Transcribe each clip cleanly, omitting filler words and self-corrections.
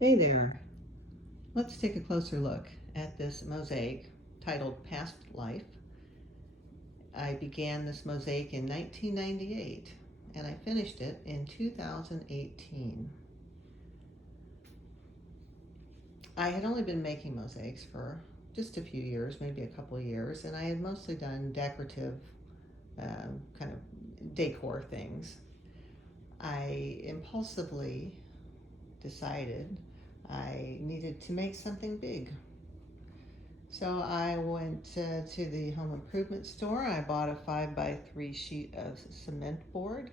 Hey there. Let's take a closer look at this mosaic titled Past Life. I began this mosaic in 1998 and I finished it in 2018. I had only been making mosaics for just a few years, maybe a couple of years, and I had mostly done decorative kind of decor things. I impulsively decided I needed to make something big. So I went to the home improvement store. I bought a 5x3 sheet of cement board.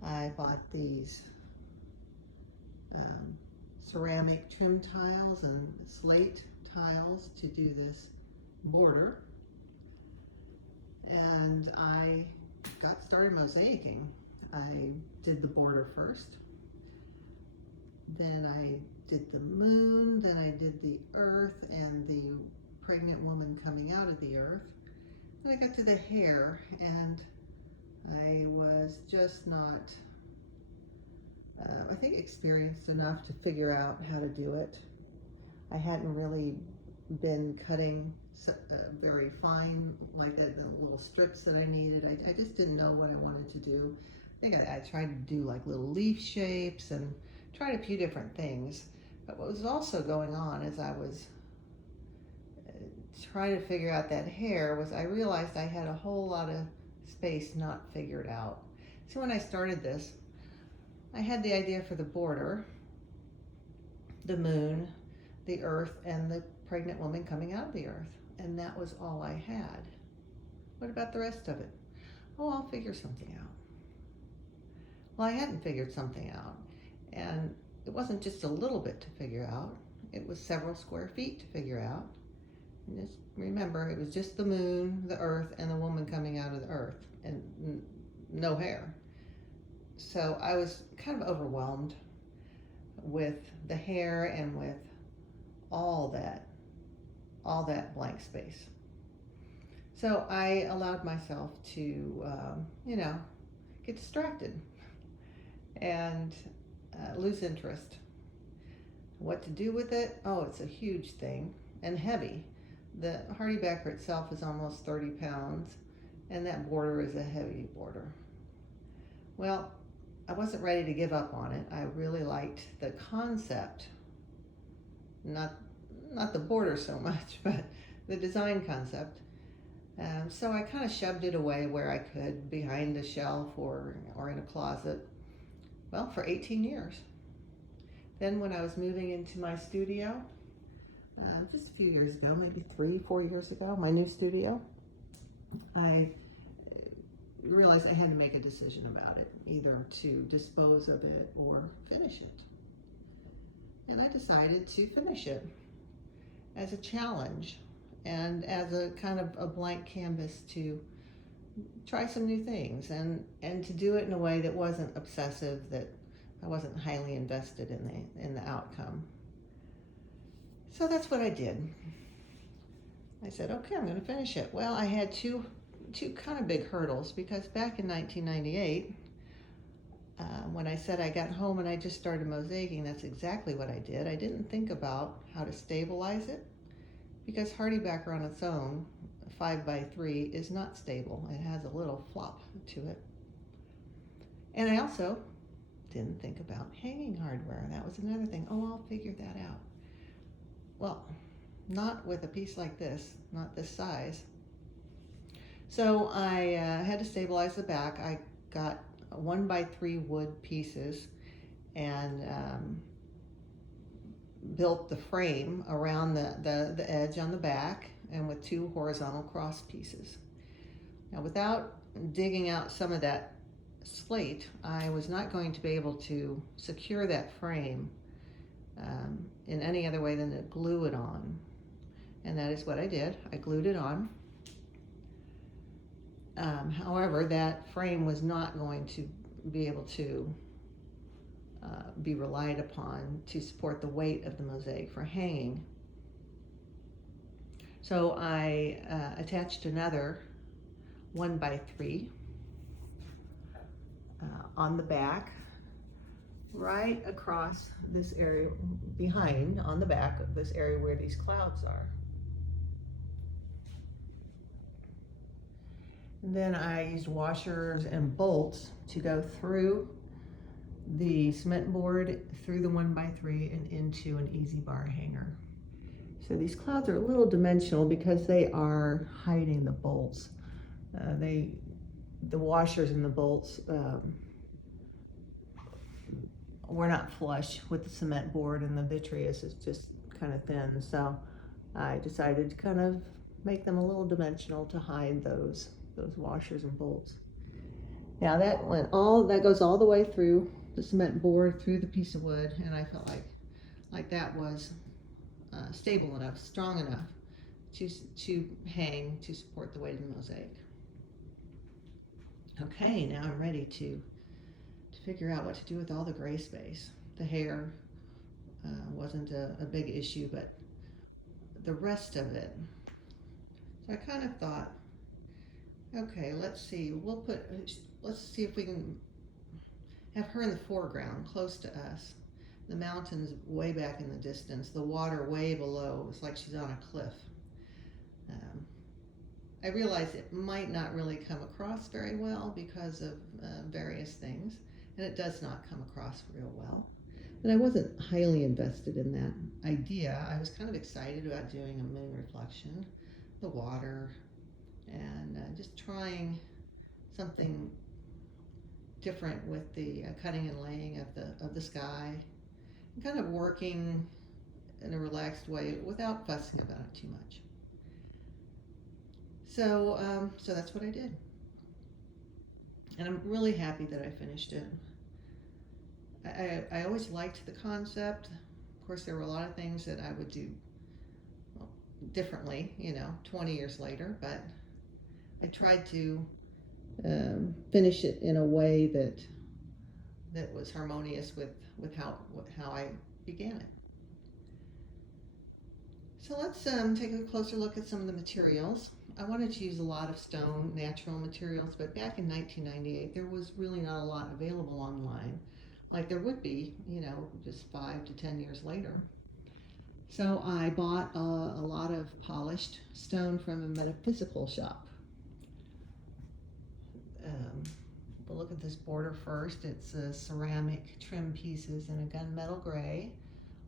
I bought these um, ceramic trim tiles and slate tiles to do this border. And I got started mosaicing. I did the border first. Then I did the moon, then I did the earth and the pregnant woman coming out of the earth. Then I got to the hair and I was just not, I think, experienced enough to figure out how to do it. I hadn't really been cutting very fine, like the little strips that I needed. I just didn't know what I wanted to do. I think I tried to do like little leaf shapes and tried a few different things. But what was also going on as I was trying to figure out that hair was I realized I had a whole lot of space not figured out. So when I started this, I had the idea for the border, the moon, the earth, and the pregnant woman coming out of the earth. And that was all I had. What about the rest of it? Oh, I'll figure something out. Well, I hadn't figured something out. And it wasn't just a little bit to figure out. It was several square feet to figure out. And just remember, it was just the moon, the earth, and the woman coming out of the earth, and no hair. So I was kind of overwhelmed with the hair and with all that blank space. So I allowed myself to, get distracted and lose interest. What to do with it? Oh, it's a huge thing and heavy. The Hardybacker itself is almost 30 pounds, and that border is a heavy border. Well, I wasn't ready to give up on it. I really liked the concept, not the border so much, but the design concept. So I kind of shoved it away where I could, behind a shelf or in a closet, well, for 18 years. Then when I was moving into my studio, just a few years ago, maybe 3-4 years ago, my new studio, I realized I had to make a decision about it, either to dispose of it or finish it. And I decided to finish it as a challenge and as a kind of a blank canvas to try some new things and to do it in a way that wasn't obsessive, that I wasn't highly invested in the outcome. So that's what I did. I said, okay, I'm going to finish it. Well, I had two kind of big hurdles, because back in 1998, when I said I got home and I just started mosaicing, that's exactly what I did. I didn't think about how to stabilize it, because Hardybacker on its own, 5x3, is not stable. It has a little flop to it. And I also didn't think about hanging hardware. That was another thing. Oh, I'll figure that out. Well, not with a piece like this, not this size. So I had to stabilize the back. I got 1x3 wood pieces and built the frame around the edge on the back, and with 2 horizontal cross pieces. Now, without digging out some of that slate, I was not going to be able to secure that frame in any other way than to glue it on. And that is what I did. I glued it on. However, that frame was not going to be able to be relied upon to support the weight of the mosaic for hanging. So I attached another 1x3 on the back right across this area behind, on the back of this area where these clouds are. And then I used washers and bolts to go through the cement board, through the 1x3 and into an easy bar hanger. So these clouds are a little dimensional because they are hiding the bolts. The washers and the bolts were not flush with the cement board, and the vitreous is just kind of thin. So I decided to kind of make them a little dimensional to hide those washers and bolts. Now that goes all the way through the cement board, through the piece of wood, and I felt like that was stable enough, strong enough to hang to support the weight of the mosaic. Okay, now I'm ready to figure out what to do with all the gray space. The hair wasn't a big issue, but the rest of it. So I kind of thought, okay, let's see if we can have her in the foreground, close to us. The mountains way back in the distance, the water way below. It's like she's on a cliff. I realized it might not really come across very well because of various things, and it does not come across real well. But I wasn't highly invested in that idea. I was kind of excited about doing a moon reflection, the water, and just trying something different with the cutting and laying of the sky, and kind of working in a relaxed way without fussing about it too much. So that's what I did, and I'm really happy that I finished it. I always liked the concept. Of course, there were a lot of things that I would do differently, 20 years later, but I tried to finish it in a way that was harmonious with how I began it. So let's take a closer look at some of the materials. I wanted to use a lot of stone, natural materials, but back in 1998, there was really not a lot available online, like there would be, just 5 to 10 years later. So I bought a lot of polished stone from a metaphysical shop. We'll look at this border first. It's ceramic trim pieces in a gunmetal gray,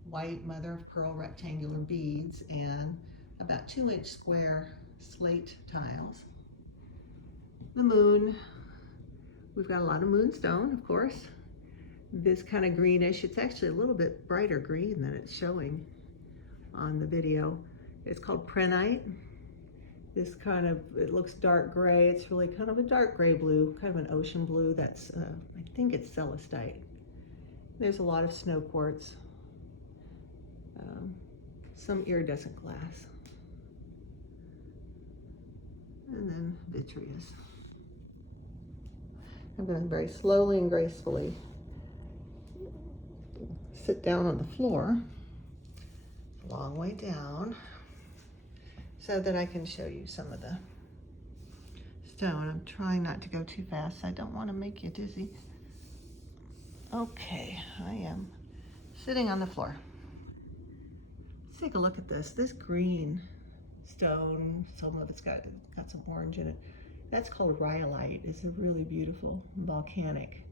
white mother of pearl rectangular beads, and about 2-inch square slate tiles. The moon, we've got a lot of moonstone, of course. This kind of greenish, it's actually a little bit brighter green than it's showing on the video. It's called prenite. This kind of, it looks dark gray. It's really kind of a dark gray blue, kind of an ocean blue. That's, I think it's celestite. There's a lot of snow quartz, some iridescent glass, and then vitreous. I'm going to very slowly and gracefully sit down on the floor, a long way down, so that I can show you some of the stone. I'm trying not to go too fast. I don't want to make you dizzy. Okay, I am sitting on the floor. Let's take a look at this. This green stone, some of it's got some orange in it. That's called rhyolite. It's a really beautiful volcanic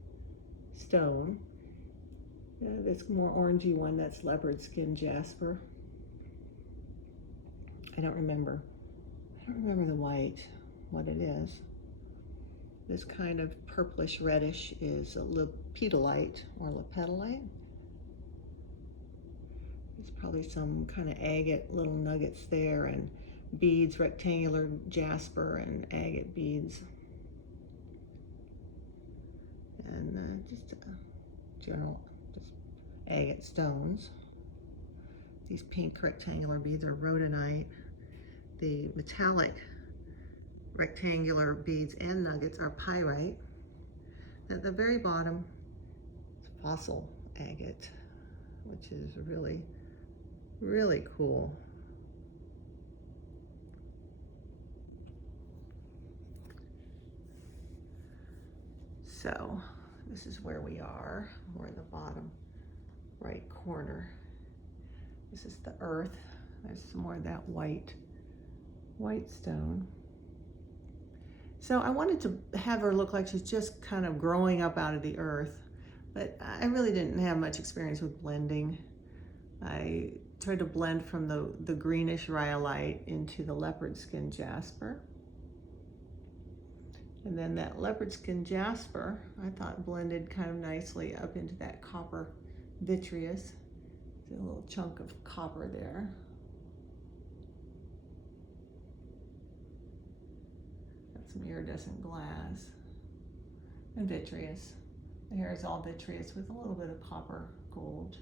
stone. This more orangey one, that's leopard skin jasper. I don't remember the white, what it is. This kind of purplish reddish is a lepidolite or lepidolite. There's probably some kind of agate little nuggets there, and beads, rectangular jasper and agate beads. And just general, just agate stones. These pink rectangular beads are rhodonite. The metallic rectangular beads and nuggets are pyrite. At the very bottom is fossil agate, which is really, really cool. So this is where we are. We're in the bottom right corner. This is the earth. There's some more of that white stone. So I wanted to have her look like she's just kind of growing up out of the earth, but I really didn't have much experience with blending. I tried to blend from the greenish rhyolite into the leopard skin jasper. And then that leopard skin jasper, I thought blended kind of nicely up into that copper vitreous. There's a little chunk of copper there. Got some iridescent glass and vitreous. The hair is all vitreous with a little bit of copper gold.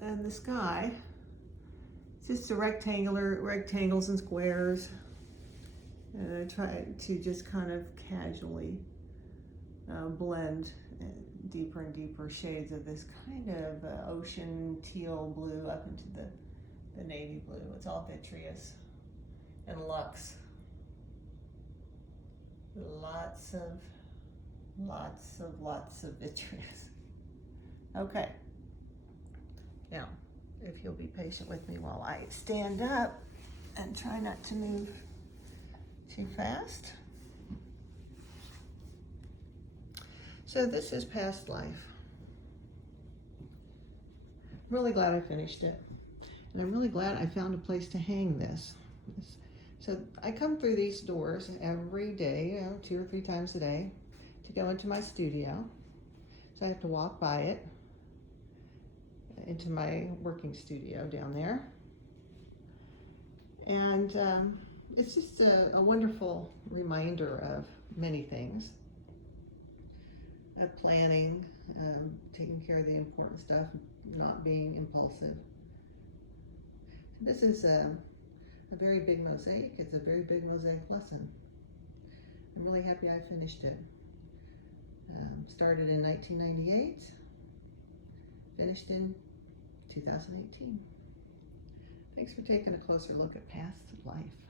And the sky, it's just a rectangles and squares. And I try to just kind of casually blend deeper and deeper shades of this kind of ocean teal blue up into the navy blue. It's all vitreous and luxe. Lots of vitreous. Okay. Now, if you'll be patient with me while I stand up and try not to move too fast. So this is Past Life. I'm really glad I finished it. And I'm really glad I found a place to hang this. So I come through these doors every day, 2 or 3 times a day, to go into my studio. So I have to walk by it into my working studio down there. And it's just a wonderful reminder of many things. Of planning, taking care of the important stuff, not being impulsive. This is a very big mosaic. It's a very big mosaic lesson. I'm really happy I finished it. Started in 1998, finished in 2018. Thanks for taking a closer look at Past Life.